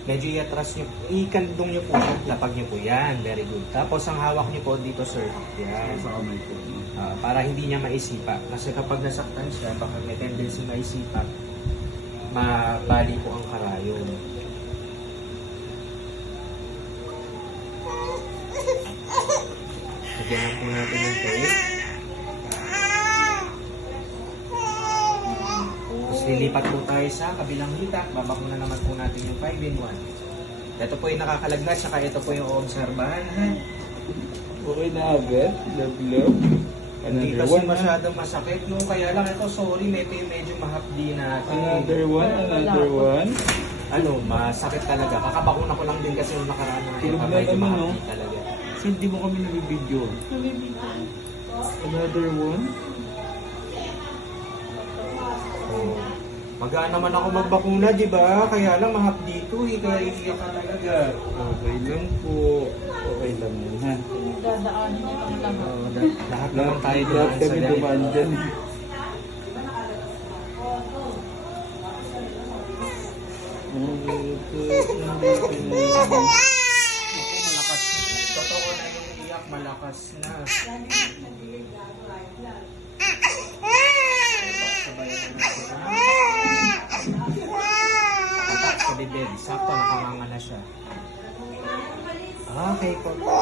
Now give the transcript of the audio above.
Medyo i-atras nyo, ikandong nyo po, lapag nyo po yan. Very good. Tapos ang hawak nyo po dito, sir. Yan. Sa kamay ko. Para hindi niya maisipa. Kasi kapag nasaktan siya, baka may tendency maisipa, mabali po ang karayon. Lagyan po natin ng tape. Tapos lilipat po tayo sa kabilang hita. Babak na naman po natin yung 5-in-1. Ito po yung nakakalagnas, saka ito po yung oobserbahan. Okay na agad. Love. Hindi Another kasi one. masyadong masakit, no? Kaya lang ito, sorry, medyo mahapdi natin. Another one. Ano, masakit talaga. Kakabakuna ko lang din kasi nung nakaraan na Tulog na medyo naman, no? mahapdi talaga. Kasi hindi mo kami nabibidyo. Another one. Oh. Magaan naman ako magbakuna, di ba? Kaya lang mahapdi ito eh, kaya iiyak ka talaga. Okay lang po. Okay lang yan, ha? Dadaanin niya ang lahat. Lahat naman tayo Lahat dumaan sa kami ganito. dumaan dyan. Malakas. Totoo na yung iyak, malakas na. Sabayan na natin. Tatak sa bibig. Sakto, nakanganga na siya. Okay po.